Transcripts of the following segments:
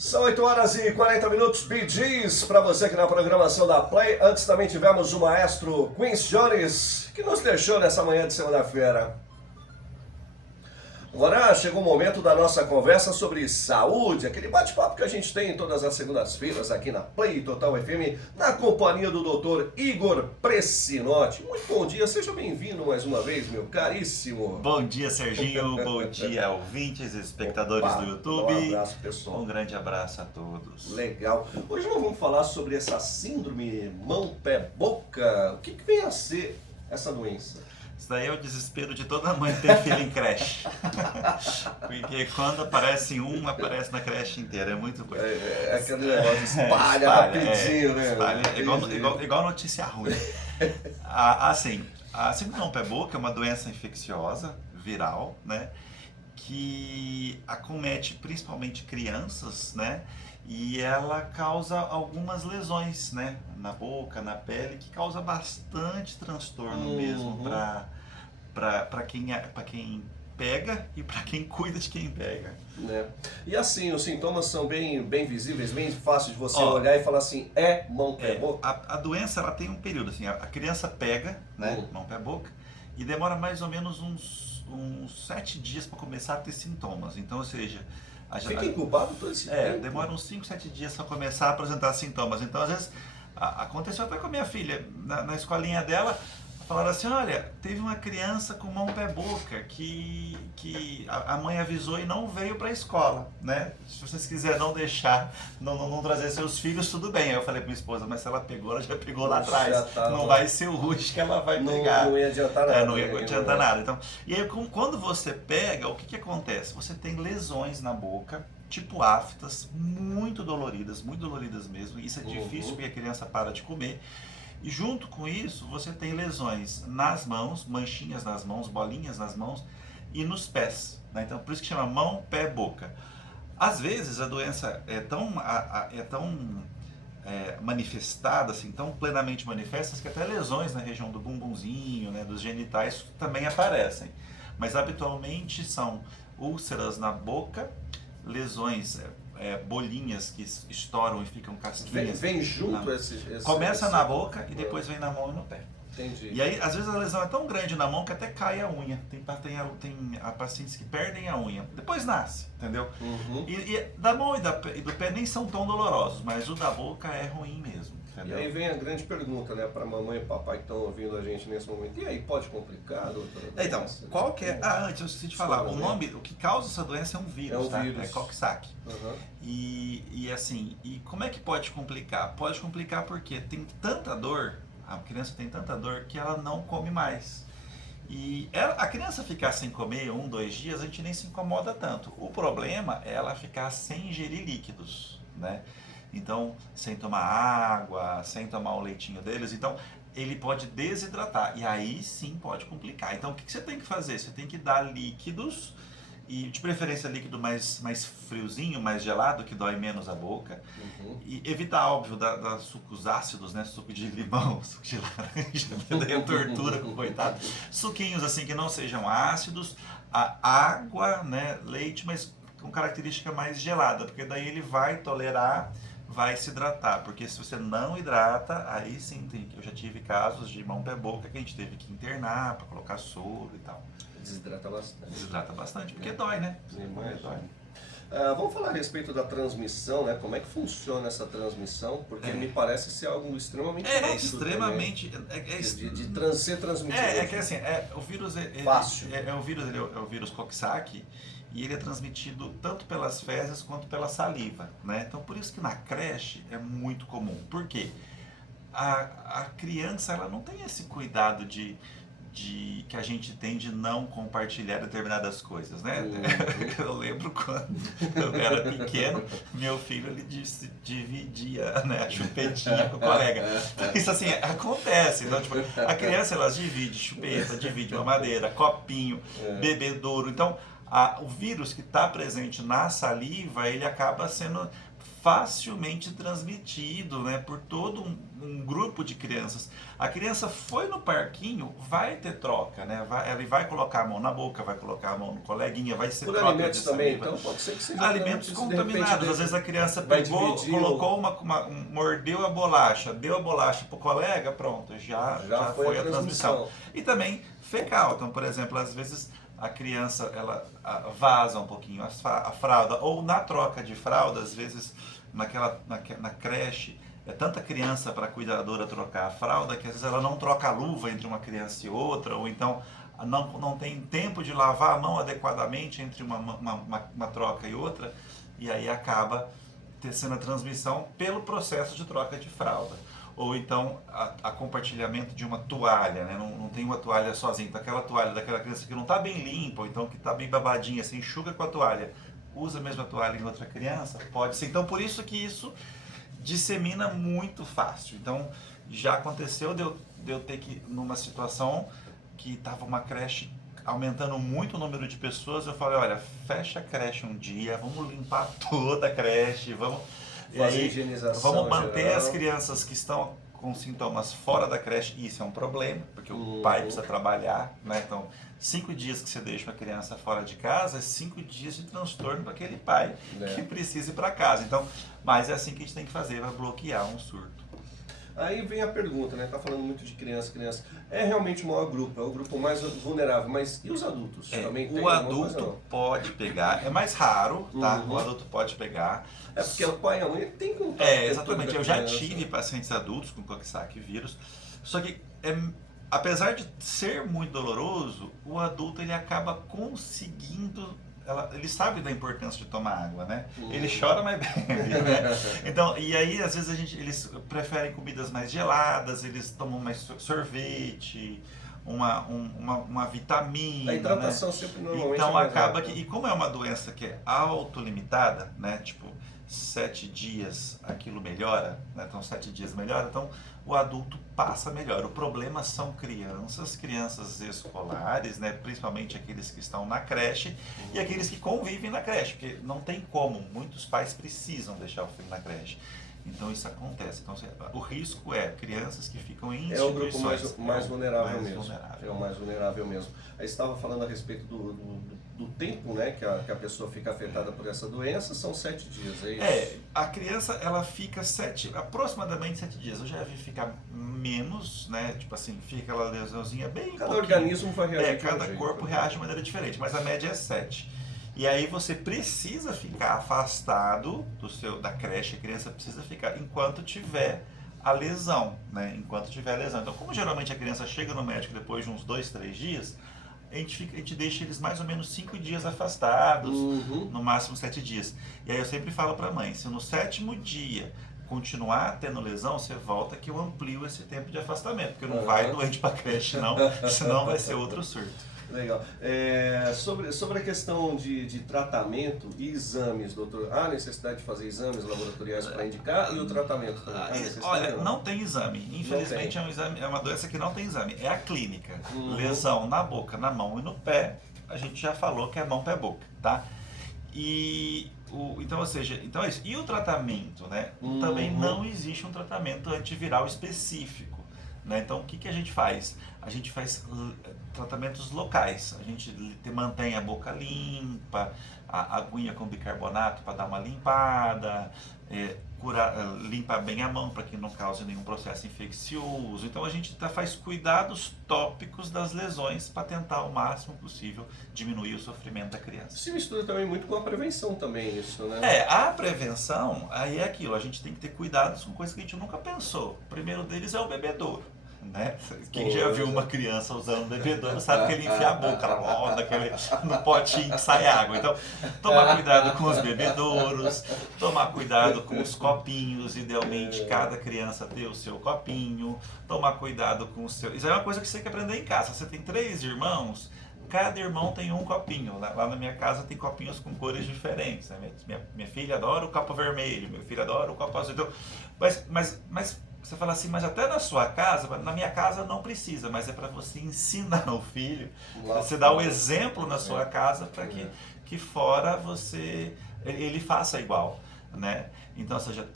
São 8 horas e 40 minutos, Bee Gees, para você que na programação da Play. Antes também tivemos o maestro Quincy Jones, que nos deixou nessa manhã de segunda-feira. Agora chegou o momento da nossa conversa sobre saúde, aquele bate-papo que a gente tem todas as segundas-feiras aqui na Play Total FM, na companhia do Dr. Igor Pressinotti. Muito bom dia, seja bem-vindo mais uma vez, meu caríssimo. Bom dia, Serginho, bom dia, ouvintes e espectadores do YouTube. Um abraço, pessoal. Um grande abraço a todos. Legal. Hoje nós vamos falar sobre essa síndrome mão-pé-boca. O que vem a ser essa doença? Isso daí é o desespero de toda mãe ter filho em creche. Porque quando aparece um, aparece na creche inteira. É muito coisa. É aquele negócio, espalha rapidinho, né? Espalha. Igual notícia ruim. Assim, a síndrome do pé-boca é uma doença infecciosa, viral, né? Que acomete principalmente crianças, né? E ela causa algumas lesões, né? Na boca, na pele, que causa bastante transtorno mesmo para quem pega e para quem cuida de quem pega. Né? E assim, os sintomas são bem visíveis, bem fácil de você olhar e falar assim, mão, pé, boca? A doença ela tem um período, assim, a criança pega, né? Mão, pé, boca, e demora mais ou menos uns 7 dias para começar a ter sintomas. Então, ou seja, fica incubado todo esse tempo? Demora uns 5, 7 dias para começar a apresentar sintomas. Então, às vezes, aconteceu até com a minha filha, na escolinha dela, falaram assim, olha, teve uma criança com mão, pé, boca, que a mãe avisou e não veio para a escola, né? Se vocês quiserem não deixar, não trazer seus filhos, tudo bem. Aí eu falei para minha esposa, mas se ela pegou, ela já pegou lá atrás. Não vai ser hoje que ela vai pegar. Não ia adiantar nada. Não ia adiantar nada. Então, e aí, quando você pega, o que acontece? Você tem lesões na boca, tipo aftas, muito doloridas mesmo. Isso é difícil porque a criança para de comer. E junto com isso, você tem lesões nas mãos, manchinhas nas mãos, bolinhas nas mãos e nos pés, né? Então, por isso que chama mão, pé, boca. Às vezes, a doença é tão manifestada, assim, tão plenamente manifesta, que até lesões na região do bumbumzinho, né, dos genitais também aparecem. Mas, habitualmente, são úlceras na boca, lesões... bolinhas que estouram e ficam casquinhas. Vem junto Começa na boca e depois vem na mão e no pé. Entendi. E aí, às vezes, a lesão é tão grande na mão que até cai a unha. Tem pacientes que perdem a unha. Depois nasce, entendeu? E da mão e do pé nem são tão dolorosos, mas o da boca é ruim mesmo. Entendeu? E aí vem a grande pergunta, né, para mamãe e papai que estão ouvindo a gente nesse momento. E aí, pode complicar, doutora? Então, qual que é... antes eu esqueci de falar. O que causa essa doença é um vírus, vírus. É Coxsackie. E assim, como é que pode complicar? Pode complicar porque tem tanta dor, a criança tem tanta dor que ela não come mais. E a criança ficar sem comer 1, 2 dias, a gente nem se incomoda tanto. O problema é ela ficar sem ingerir líquidos, né? Então, sem tomar água, sem tomar o leitinho deles, então ele pode desidratar e aí sim pode complicar. Então, o que você tem que fazer? Você tem que dar líquidos, e de preferência líquido mais friozinho, mais gelado, que dói menos a boca. E evitar, óbvio, dar sucos ácidos, né? Suco de limão, suco de laranja, daí é tortura com o coitado. Suquinhos assim que não sejam ácidos, a água, né? Leite, mas com característica mais gelada, porque daí ele vai tolerar, vai se hidratar, porque se você não hidrata, aí sim eu já tive casos de mão, pé, boca que a gente teve que internar para colocar soro e tal. Desidrata bastante. Desidrata bastante, porque dói, né? Dói. Vamos falar a respeito da transmissão, né? Como é que funciona essa transmissão? Porque me parece ser algo extremamente rápido extremamente... de ser transmitido. Que assim, o vírus... Fácil. O vírus Coxsackie, e ele é transmitido tanto pelas fezes quanto pela saliva, né? Então, por isso que na creche é muito comum. Por quê? A criança, ela não tem esse cuidado que a gente tem de não compartilhar determinadas coisas, né? Eu lembro quando eu era pequeno, meu filho ele dividia, né, a chupetinha com o colega. Isso assim, acontece. Então, tipo, a criança ela divide chupeta, divide mamadeira, copinho, bebedouro. Então, o vírus que está presente na saliva, ele acaba sendo facilmente transmitido, né, por todo um grupo de crianças. A criança foi no parquinho, vai ter troca, né? Ele vai colocar a mão na boca, vai colocar a mão no coleguinha, vai ser Por troca alimentos de também, saliva. então pode ser que seja Alimentos contaminados. Às vezes a criança vai pegou, dividir colocou mordeu a bolacha, deu a bolacha pro colega, pronto, já foi a transmissão. E também fecal. Então, por exemplo, às vezes a criança vaza um pouquinho a fralda, ou na troca de fralda, às vezes na creche, é tanta criança para a cuidadora trocar a fralda que às vezes ela não troca a luva entre uma criança e outra, ou então não tem tempo de lavar a mão adequadamente entre uma troca e outra, e aí acaba sendo a transmissão pelo processo de troca de fralda. Ou então a compartilhamento de uma toalha, né? Não tem uma toalha sozinha, então aquela toalha daquela criança que não está bem limpa, ou então que está bem babadinha, você enxuga com a toalha, usa a mesma toalha em outra criança, pode ser. Então por isso que isso dissemina muito fácil. Então já aconteceu de eu ter que, numa situação que estava uma creche aumentando muito o número de pessoas, eu falei, olha, fecha a creche um dia, vamos limpar toda a creche, vamos fazer higienização, vamos manter geral. as crianças que estão com sintomas fora da creche, e isso é um problema, porque o pai precisa trabalhar, né? Então, 5 dias que você deixa a criança fora de casa, é 5 dias de transtorno para aquele pai que precisa ir para casa. Então, mas é assim que a gente tem que fazer, vai bloquear um surto. Aí vem a pergunta, né? Tá falando muito de criança. É realmente o maior grupo, é o grupo mais vulnerável, mas e os adultos? Também tem o adulto pode pegar, é mais raro, tá? O adulto pode pegar. É porque o pai e a mãe tem contato. Exatamente. Eu já tive pacientes adultos com Coxsackie vírus, só que apesar de ser muito doloroso, o adulto ele acaba conseguindo. Ele sabe da importância de tomar água, né? Ele chora, mas bebe, né? Então, e aí, às vezes, eles preferem comidas mais geladas, eles tomam mais sorvete, uma vitamina. A hidratação, né? sempre normalmente então, é mais acaba rápido. que, e como é uma doença que é autolimitada, né? Tipo, 7 dias aquilo melhora, né? Então 7 dias melhora, então o adulto passa melhor. O problema são crianças escolares, né? Principalmente aqueles que estão na creche e aqueles que convivem na creche, porque não tem como, muitos pais precisam deixar o filho na creche. Então isso acontece. Então o risco é crianças que ficam em instituições. É o grupo mais vulnerável mesmo. Vulnerável. É o mais vulnerável mesmo. Aí você estava falando a respeito do tempo, né, que a pessoa fica afetada por essa doença, são 7 dias, é isso? A criança ela fica aproximadamente 7 dias. Eu já vi ficar menos, né? Tipo assim, fica aquela lesãozinha bem Cada pouquinho. organismo vai reagir de um cada jeito, corpo né? reage de maneira diferente, mas a média é 7. E aí você precisa ficar afastado da creche, a criança precisa ficar enquanto tiver a lesão, né? Enquanto tiver a lesão. Então, como geralmente a criança chega no médico depois de uns 2, 3 dias, a gente deixa eles mais ou menos 5 dias afastados, no máximo 7 dias. E aí eu sempre falo para a mãe, se no 7º dia continuar tendo lesão, você volta que eu amplio esse tempo de afastamento, porque não vai doente para creche não, senão vai ser outro surto. Legal. Sobre a questão de tratamento e exames, doutor, há necessidade de fazer exames laboratoriais para indicar e o tratamento também? Olha, não tem exame. Infelizmente é uma doença que não tem exame. É a clínica. Lesão na boca, na mão e no pé. A gente já falou que é mão, pé, boca, tá? Então é isso. E o tratamento, né? Também não existe um tratamento antiviral específico. Né? Então, o que a gente faz? A gente faz tratamentos locais. A gente mantém a boca limpa, a aguinha com bicarbonato para dar uma limpada, limpa bem a mão para que não cause nenhum processo infeccioso. Então, a gente faz cuidados tópicos das lesões para tentar o máximo possível diminuir o sofrimento da criança. Se mistura também muito com a prevenção também, isso, né? A prevenção, aí é aquilo, a gente tem que ter cuidados com coisas que a gente nunca pensou. O primeiro deles é o bebedouro. Né? Quem já viu uma criança usando bebedouro sabe que ele enfia a boca no potinho que sai água. Então, tomar cuidado com os bebedouros, tomar cuidado com os copinhos, idealmente cada criança ter o seu copinho, tomar cuidado com o seu... Isso é uma coisa que você tem que aprender em casa. Você tem 3 irmãos, cada irmão tem um copinho. Lá na minha casa tem copinhos com cores diferentes. Né? Minha filha adora o copo vermelho, meu filho adora o copo azul. Então, mas você fala assim, mas até na sua casa, na minha casa não precisa, mas é para você ensinar o filho, você dar o exemplo na sua casa para que fora ele faça igual. né? Então, ou seja,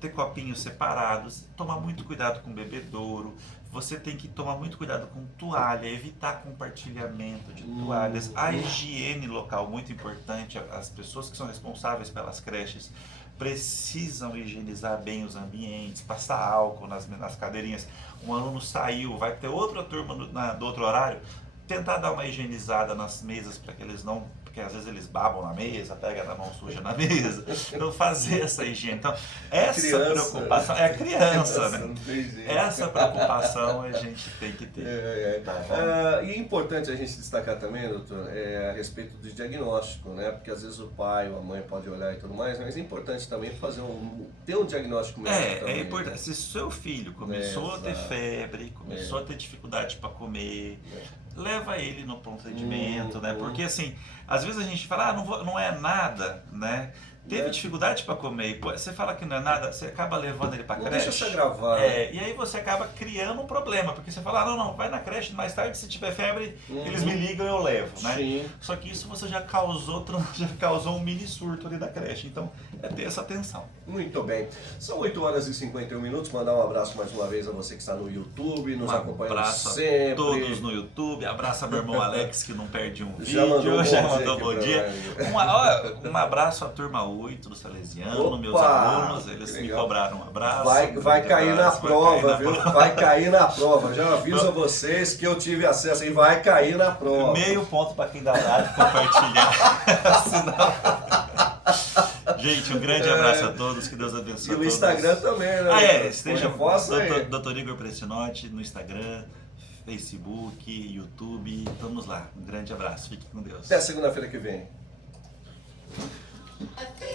ter copinhos separados, tomar muito cuidado com bebedouro, você tem que tomar muito cuidado com toalha, evitar compartilhamento de toalhas, a higiene local, muito importante, as pessoas que são responsáveis pelas creches precisam higienizar bem os ambientes, passar álcool nas cadeirinhas. Um aluno saiu, vai ter outra turma do outro horário, tentar dar uma higienizada nas mesas para que eles não, porque às vezes eles babam na mesa, pegam a mão suja na mesa, então fazer essa higiene. Então, essa preocupação, é criança, né? Essa preocupação a gente tem que ter. E é importante a gente destacar também, doutor, a respeito do diagnóstico, né? Porque às vezes o pai ou a mãe pode olhar e tudo mais, mas é importante também ter um diagnóstico médico também. É importante. Se seu filho começou a ter febre, começou a ter dificuldade para comer, leva ele no pronto atendimento, né? Porque assim, às vezes a gente fala, não é nada, né? Teve dificuldade para comer, e você fala que não é nada, você acaba levando ele para creche. Deixa você gravar. E aí você acaba criando um problema, porque você fala, não, vai na creche, mais tarde se tiver febre, eles me ligam e eu levo, né? Sim. Só que isso você já causou um mini surto ali da creche, então é ter essa atenção. Muito bem. São 8 horas e 51 minutos, mandar um abraço mais uma vez a você que está no YouTube, nos acompanhando sempre. A todos no YouTube, abraço a meu irmão Alex que não perde um Já vídeo, já mandou aqui bom dia. Um abraço à turma 8 do Salesiano, meus alunos, eles me cobraram um abraço. Vai cair na prova, viu? Vai cair na prova. Já aviso a vocês que eu tive acesso e vai cair na prova. Meio ponto para quem dá lá de compartilhar. Gente, um grande abraço a todos, que Deus abençoe a todos. E o Instagram também, né? Esteja Dr. Igor Pressinotti no Instagram, Facebook, YouTube, estamos lá. Um grande abraço, fique com Deus. Até segunda-feira que vem. Até